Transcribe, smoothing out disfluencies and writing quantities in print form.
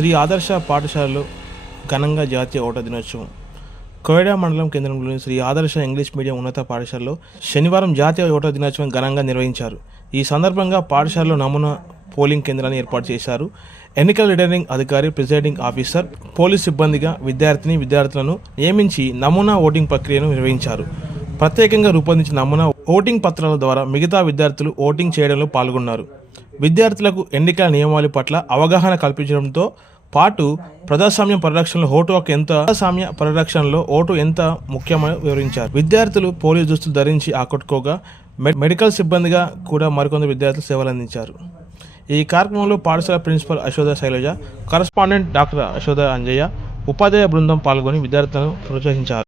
శ్రీ ఆదర్శ పాఠశాలలో ఘనంగా జాతీయ ఓటర్ దినోత్సవం. కోయడా మండలం కేంద్రంలోని శ్రీ ఆదర్శ ఇంగ్లీష్ మీడియం ఉన్నత పాఠశాలలో శనివారం జాతీయ ఓటర్ దినోత్సవం ఘనంగా నిర్వహించారు. ఈ సందర్భంగా పాఠశాలలో నమూనా పోలింగ్ కేంద్రాన్ని ఏర్పాటు చేశారు. ఎన్నికల రిటర్నింగ్ అధికారి, ప్రిసైడింగ్ ఆఫీసర్, పోలీస్ సిబ్బందిగా విద్యార్థులను నియమించి నమూనా ఓటింగ్ ప్రక్రియను నిర్వహించారు. ప్రత్యేకంగా రూపొందించిన నమూనా ఓటింగ్ పత్రాల ద్వారా మిగతా విద్యార్థులు ఓటింగ్ చేయడంలో పాల్గొన్నారు. విద్యార్థులకు ఎన్నికల నియమాల పట్ల అవగాహన కల్పించడంతో పాటు ప్రజాస్వామ్య పరిరక్షణలో ఓటు ఎంత ముఖ్యమో వివరించారు. విద్యార్థులు పోలీసు దుస్తులు ధరించి ఆకట్టుకోగా మెడికల్ సిబ్బందిగా కూడా మరికొందరు విద్యార్థులు సేవలందించారు. ఈ కార్యక్రమంలో పాఠశాల principal Ashoda Shailaja, correspondent doctor Ashoda Anjaiah, ఉపాధ్యాయ బృందం పాల్గొని విద్యార్థులను ప్రోత్సహించారు.